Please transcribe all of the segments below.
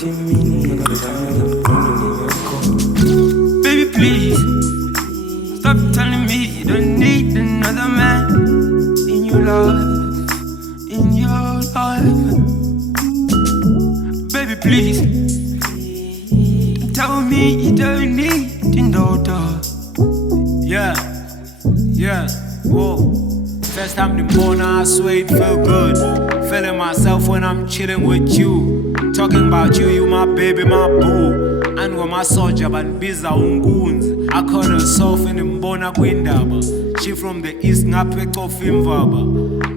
Baby, please stop telling me you don't need another man in your life, in your life. Baby, please tell me you don't need another. Yeah, whoa. First time the morning, I swear it felt good. Feeling myself when I'm chilling with you. Talking about you, you my baby, my boo. And when my soldier, but busy ungunzi. I call her soft in the mbona kwindaba. She from the east, ngaphe coffee imvaba.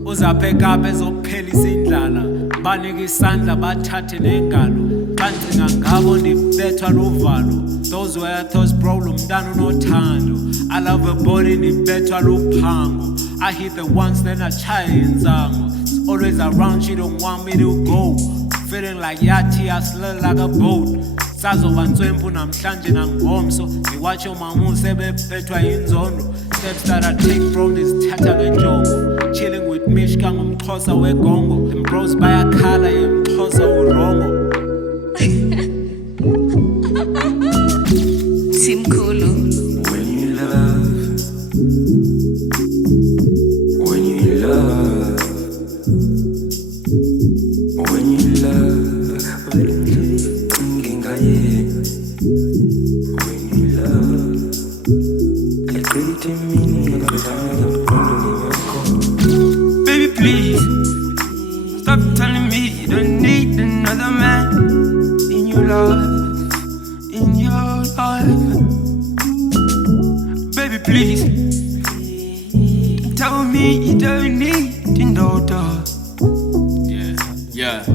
Uza pick up as ophelisa indlala. Banika isandla bathathe nengalo. Kancinga ngabo ndibethwa luvalo. Those were those problems, mntana unothando. I love a body ndibethwa luphango. I hit the once, then I try insango. Always around, she don't want me to go. Feeling like yati, I slur like a boat. Sazoba ntswempu namhlanje nangomso. Ngiwatsho umamu sebebethwa inzondo. Steps that I take from this tata ngenjongo. Chilling with Mishka Mxhosa wegongo. Them bros bayakhala Mxhosa urongo. Mthimkhulu. When you love, when you love, when you love, when you love, baby, please stop telling me you don't need another man in your life, in your life. Baby, please tell me you don't need another. Yeah.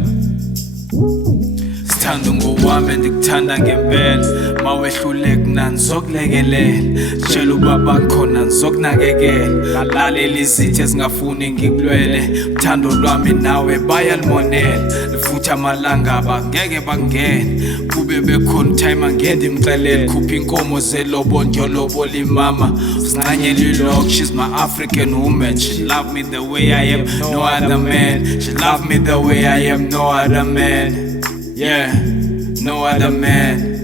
Sithanda ngowami ndikuthanda ngempela. Mawehluleka nangizokulekelela. Tshela ubaba khona ngizokunakekela. Lalela izitha ezingafuni ngikulwele. Uthando lwami nawe bayalimonela. Lifutha amalangaba ngeke bangene. Kube bekhona time angende imxelele. Khupha inkomo zelobo njolobola imama. Usincanyela ilokhu, she's my African woman. She love me the way I am, no other man. She love me the way I am, no other man. Yeah, no other man.